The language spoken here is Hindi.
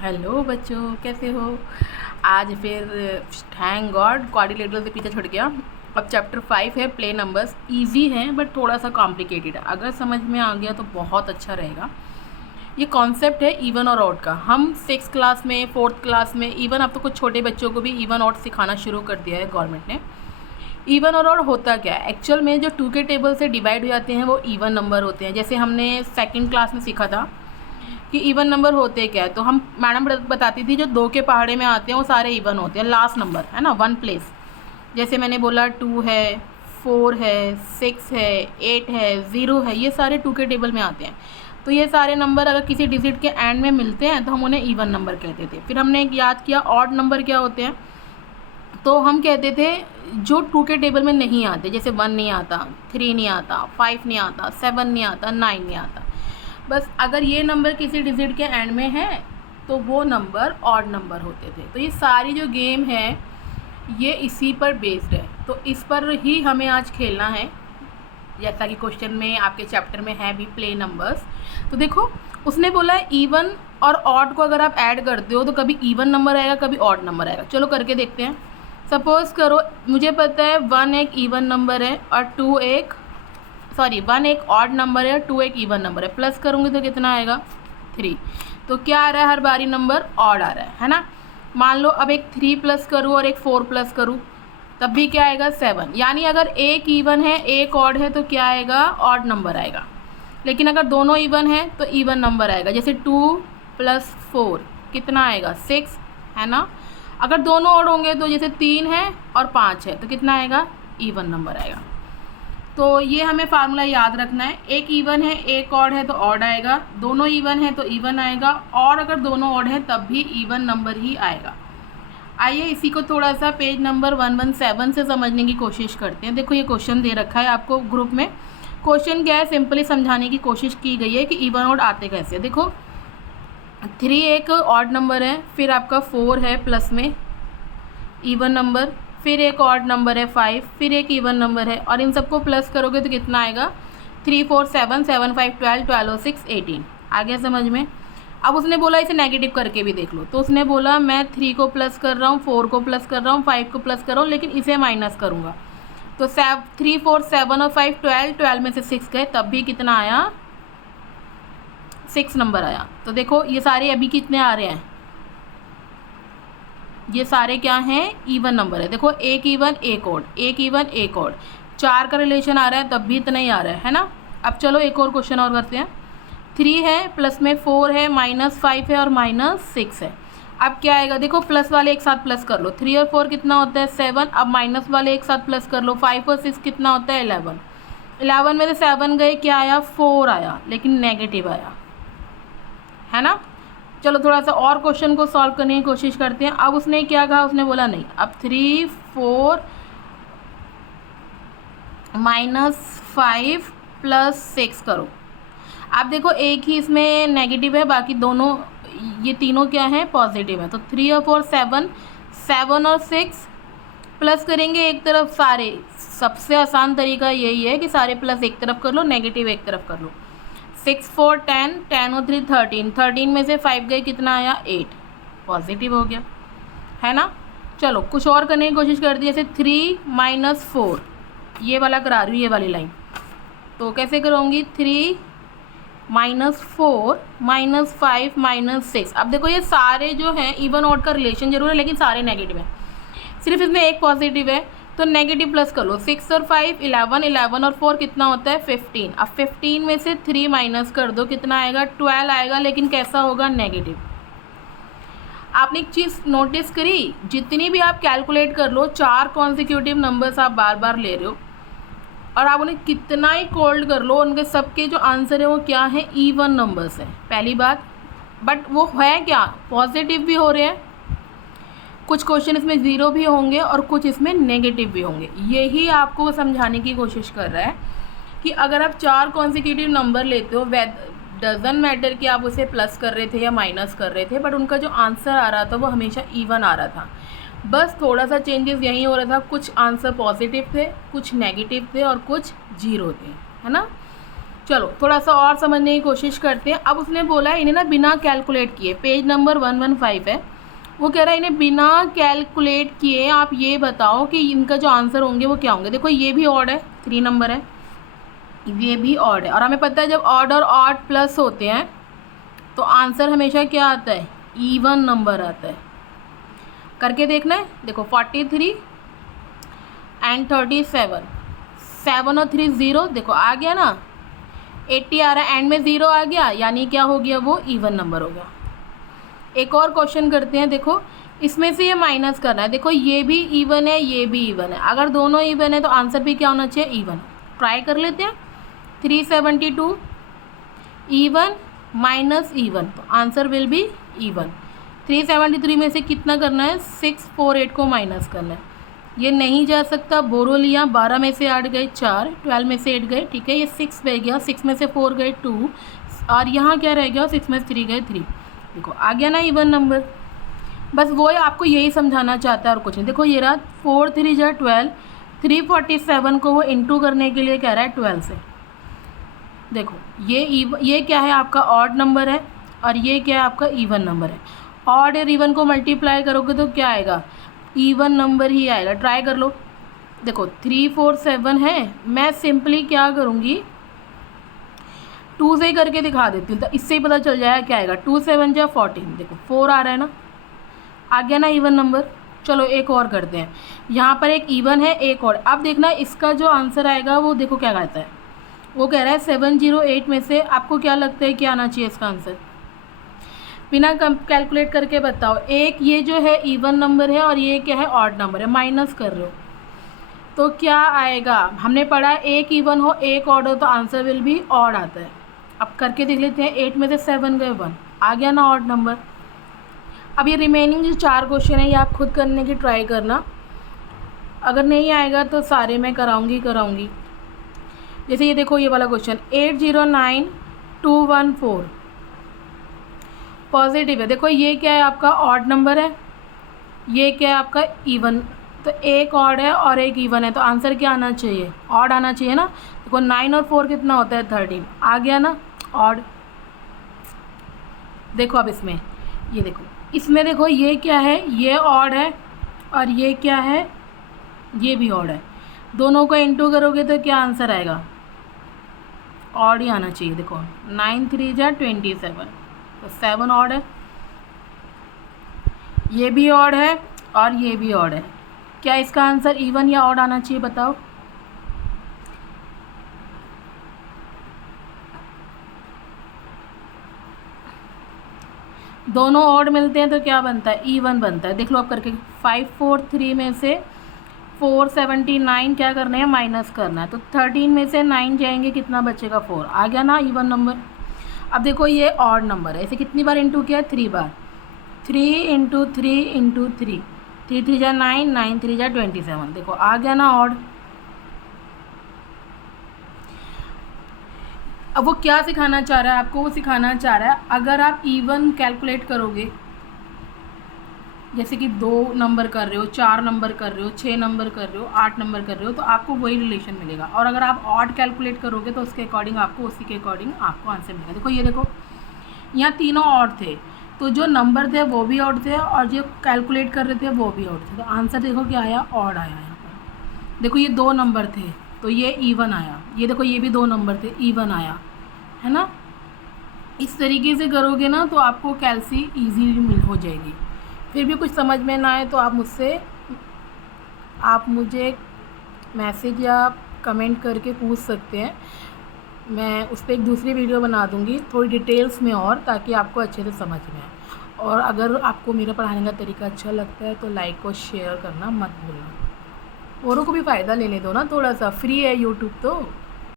हेलो बच्चों, कैसे हो। आज फिर थैंक गॉड क्वाड्रिलेटरल से पीछे छुट गया। अब चैप्टर 5 है प्ले नंबर्स। इजी है बट थोड़ा सा कॉम्प्लिकेटेड है। अगर समझ में आ गया तो बहुत अच्छा रहेगा। ये कॉन्सेप्ट है इवन और ऑड का। हम 6th क्लास में, 4th क्लास में, इवन अब तो कुछ छोटे बच्चों को भी इवन ऑड सिखाना शुरू कर दिया है गवर्नमेंट ने। इवन और ऑड होता क्या है एक्चुअल में, जो 2 के टेबल से डिवाइड हो जाते हैं वो इवन नंबर होते हैं। जैसे हमने 2nd क्लास में सीखा था कि इवन नंबर होते क्या है, तो हम मैडम बताती थी जो 2 के पहाड़े में आते हैं वो सारे इवन होते हैं। लास्ट नंबर है ना, 1 प्लेस। जैसे मैंने बोला 2 है, 4 है, 6 है, 8 है, 0 है, ये सारे 2 के टेबल में आते हैं। तो ये सारे नंबर अगर किसी डिजिट के एंड में मिलते हैं तो हम उन्हें इवन नंबर कहते थे। फिर हमने एक याद किया ऑड नंबर क्या होते हैं, तो हम कहते थे जो 2 के टेबल में नहीं आते। जैसे 1 नहीं आता, 3 नहीं आता, 5 नहीं आता, 7 नहीं आता, 9 नहीं आता। बस अगर ये नंबर किसी डिजिट के एंड में है तो वो नंबर ऑड नंबर होते थे। तो ये सारी जो गेम है ये इसी पर बेस्ड है, तो इस पर ही हमें आज खेलना है। जैसा कि क्वेश्चन में आपके चैप्टर में है भी प्ले नंबर्स। तो देखो उसने बोला है इवन और ऑड को अगर आप ऐड करते हो तो कभी इवन नंबर आएगा, कभी ऑड नंबर आएगा। चलो करके देखते हैं। सपोज़ करो मुझे पता है 1 एक इवन नंबर है और 1 एक ऑड नंबर है, 2 एक इवन नंबर है। प्लस करूँगी तो कितना आएगा 3। तो क्या आ रहा है, हर बारी नंबर ऑड आ रहा है ना। मान लो अब एक 3 प्लस करूँ और एक 4 प्लस करूँ तब भी क्या आएगा 7। यानी अगर एक इवन है एक ऑड है तो क्या आएगा, ऑड नंबर आएगा। लेकिन अगर दोनों इवन है तो इवन नंबर आएगा। जैसे 2 + 4 कितना आएगा 6 है ना। अगर दोनों ऑड होंगे तो जैसे 3 है और 5 है तो कितना आएगा, इवन नंबर आएगा। तो ये हमें फार्मूला याद रखना है। एक इवन है एक ऑड है तो ऑड आएगा, दोनों इवन है तो इवन आएगा, और अगर दोनों ऑड है तब भी इवन नंबर ही आएगा। आइए इसी को थोड़ा सा पेज नंबर 117 से समझने की कोशिश करते हैं। देखो ये क्वेश्चन दे रखा है आपको ग्रुप में। क्वेश्चन क्या है, सिंपली समझाने की कोशिश की गई है कि इवन ऑड आते कैसे। देखो 3 एक ऑड नंबर है, फिर आपका 4 है प्लस में इवन नंबर, फिर एक ऑड नंबर है 5, फिर एक इवन नंबर है, और इन सबको प्लस करोगे तो कितना आएगा 3 4 7 7 5 12 12 और 6 18। आ गया समझ में। अब उसने बोला इसे नेगेटिव करके भी देख लो। तो उसने बोला मैं 3 को प्लस कर रहा हूँ, 4 को प्लस कर रहा हूँ, 5 को प्लस कर रहा हूँ, लेकिन इसे माइनस करूँगा तो 3 4 7 और 5 12, 12 में से 6 गए तब भी कितना आया, 6 नंबर आया। तो देखो ये सारे अभी कितने आ रहे हैं, ये सारे क्या हैं, इवन नंबर है। देखो एक इवन एक ऑड, एक इवन एक ऑड, 4 का रिलेशन आ रहा है तब भी इतना ही आ रहा है ना। अब चलो एक और क्वेश्चन और करते हैं। 3 है प्लस में 4 है, -5 है और -6 है। अब क्या आएगा, देखो प्लस वाले एक साथ प्लस कर लो। 3 और 4 कितना होता है 7। अब माइनस वाले एक साथ प्लस कर लो। 5 और 6 कितना होता है 11। 11 में से 7 गए, क्या आया 4 आया, लेकिन नेगेटिव आया है ना। चलो थोड़ा सा और क्वेश्चन को सॉल्व करने की कोशिश करते हैं। अब उसने क्या कहा, उसने बोला नहीं, अब 3 4 -5 + 6 करो। आप देखो एक ही इसमें नेगेटिव है, बाकी दोनों ये तीनों क्या है पॉजिटिव है। तो 3 और 4 7, 7 और 6 प्लस करेंगे एक तरफ सारे। सबसे आसान तरीका यही है कि सारे प्लस एक तरफ कर लो, नेगेटिव एक तरफ कर लो। 6 4 10, 10 और 3 13, 13 में से 5 गए, कितना आया 8, पॉजिटिव हो गया है ना। चलो कुछ और करने की कोशिश करती है। जैसे 3 - 4, ये वाला करा रही हूँ, ये वाली लाइन। तो कैसे करूँगी, 3 - 4 -5 -6। अब देखो ये सारे जो हैं इवन ऑड का रिलेशन जरूर है, लेकिन सारे नेगेटिव हैं, सिर्फ इसमें एक पॉजिटिव है। तो नेगेटिव प्लस कर लो। 6 और 5 11, 11 और 4 कितना होता है 15। अब 15 में से 3 माइनस कर दो, कितना आएगा 12 आएगा, लेकिन कैसा होगा नेगेटिव। आपने एक चीज़ नोटिस करी, जितनी भी आप कैलकुलेट कर लो 4 कॉन्सिक्यूटिव नंबर्स आप बार बार ले रहे हो, और आप उन्हें कितना ही कोल्ड कर लो, उनके सबके जो आंसर है वो क्या है, इवन नंबर्स है पहली बात। बट वो है क्या, पॉजिटिव भी हो रहे हैं, कुछ क्वेश्चन इसमें 0 भी होंगे और कुछ इसमें नेगेटिव भी होंगे। यही आपको समझाने की कोशिश कर रहा है कि अगर आप 4 कॉन्सिक्यूटिव नंबर लेते हो, डजन मैटर कि आप उसे प्लस कर रहे थे या माइनस कर रहे थे, बट उनका जो आंसर आ रहा था वो हमेशा इवन आ रहा था। बस थोड़ा सा चेंजेस यही हो रहा था, कुछ आंसर पॉजिटिव थे, कुछ नेगेटिव थे और कुछ 0 थे, है ना। चलो थोड़ा सा और समझने की कोशिश करते हैं। अब उसने बोला है इन्हें ना बिना कैलकुलेट किए, पेज नंबर 115 है, वो कह रहा है इन्हें बिना कैलकुलेट किए आप ये बताओ कि इनका जो आंसर होंगे वो क्या होंगे। देखो ये भी ऑड है, 3 नंबर है, ये भी ऑड है, और हमें पता है जब ऑड और ऑड प्लस होते हैं तो आंसर हमेशा क्या आता है, इवन नंबर आता है। करके देखना है, देखो 43 एंड 37, 7 और 3 0, देखो आ गया ना, 80 आ रहा है, एंड में 0 आ गया, यानी क्या हो गया, वो इवन नंबर हो गया। एक और क्वेश्चन करते हैं, देखो इसमें से ये माइनस करना है, देखो ये भी इवन है, ये भी इवन है, अगर दोनों इवन है तो आंसर भी क्या होना चाहिए, इवन। ट्राई कर लेते हैं, 372 इवन माइनस इवन, तो आंसर विल बी इवन। 373 में से कितना करना है, 648 को माइनस करना है, ये नहीं जा सकता, बोरो लिया, 12 में से 8 गए 4, 12 में से 8 गए, ठीक है, ये 6 रह गया, 6 में से 4 गए 2, और यहाँ क्या रह गया, 6 में से 3 गए 3, देखो आ गया ना इवन नंबर। बस वो आपको यही समझाना चाहता है और कुछ नहीं। देखो ये रहा 4 3 जा 12, 347 को वो इंटू करने के लिए कह रहा है 12 से। देखो ये क्या है, आपका ऑड नंबर है, और ये क्या है, आपका इवन नंबर है। ऑड और इवन को मल्टीप्लाई करोगे तो क्या आएगा, इवन नंबर ही आएगा। ट्राई कर लो, देखो 347 है, मैं सिंपली क्या करूँगी, 2 से करके दिखा देती हूँ, तो इससे ही पता चल जाएगा क्या आएगा, 2 7 जा 14, देखो 4 आ रहा है ना, आ गया ना इवन नंबर। चलो एक और करते हैं, यहाँ पर एक इवन है, एक और। अब देखना इसका जो आंसर आएगा वो देखो क्या कहता है, वो कह रहा है 708 में से आपको क्या लगता है क्या आना चाहिए इसका आंसर, बिना कैलकुलेट करके बताओ। एक ये जो है इवन नंबर है और ये क्या है, ऑड नंबर है, माइनस कर रहे हो तो क्या आएगा, हमने पढ़ा एक इवन हो एक ऑड हो तो आंसर विल बी ऑड आता है। अब करके देख लेते हैं, 8 में से 7 गए 1, आ गया ना ऑड नंबर। अब ये रिमेनिंग जो 4 क्वेश्चन है ये आप खुद करने की ट्राई करना, अगर नहीं आएगा तो सारे मैं कराऊंगी। जैसे ये देखो ये वाला क्वेश्चन 809214 पॉजिटिव है, देखो ये क्या है, आपका ऑड नंबर है, ये क्या है, आपका इवन, तो एक ऑड है और एक इवन है, तो आंसर क्या आना चाहिए, ऑड आना चाहिए ना। देखो 9 और 4 कितना होता है, 13, आ गया ना ऑड। देखो अब इसमें ये देखो, इसमें देखो ये क्या है, ये ऑड है और ये क्या है, ये भी ऑड है, दोनों को इंटू करोगे तो क्या आंसर आएगा, ऑड ही आना चाहिए। देखो 9 3 जा 27, तो 7 ऑड है, ये भी ऑड है और ये भी ऑड है, क्या इसका आंसर इवन या ऑड आना चाहिए बताओ। दोनों ऑड मिलते हैं तो क्या बनता है, इवन बनता है। देख लो आप करके, 543 में से 479 क्या करना है, माइनस करना है, तो 13 में से 9 जाएंगे, कितना बचेगा 4, आ गया ना इवन नंबर। अब देखो ये ऑड नंबर है, इसे कितनी बार इंटू किया, 3 बार, 3 इंटू 3 इंटू 3, 3 3 जा 9, 9 3 जा 27, देखो आ गया ना ऑड। अब वो क्या सिखाना चाह रहा है आपको, वो सिखाना चाह रहा है अगर आप इवन कैलकुलेट करोगे, जैसे कि 2 नंबर कर रहे हो, 4 नंबर कर रहे हो, 6 नंबर कर रहे हो, 8 नंबर कर रहे हो, तो आपको वही रिलेशन मिलेगा। और अगर आप ऑड कैलकुलेट करोगे तो उसके अकॉर्डिंग आपको उसी के अकॉर्डिंग आपको आंसर मिलेगा। देखो ये देखो यहाँ तीनों ऑड थे, तो जो नंबर थे वो भी ऑड थे और जो कैलकुलेट कर रहे थे वो भी ऑड थे, तो आंसर देखो क्या आया, ऑड आया यहाँ पर। देखो ये 2 नंबर थे तो ये इवन आया, ये देखो ये भी 2 नंबर थे, इवन आया, है ना। इस तरीके से करोगे ना तो आपको कैलसी ईजीली हो जाएगी। फिर भी कुछ समझ में ना आए तो आप मुझे मैसेज या कमेंट करके पूछ सकते हैं, मैं उस पर एक दूसरी वीडियो बना दूंगी थोड़ी डिटेल्स में और, ताकि आपको अच्छे से समझ में आए। और अगर आपको मेरा पढ़ाने का तरीका अच्छा लगता है तो लाइक और शेयर करना मत भूलना, औरों को भी फ़ायदा लेने दो ना, थोड़ा सा फ्री है यूट्यूब तो।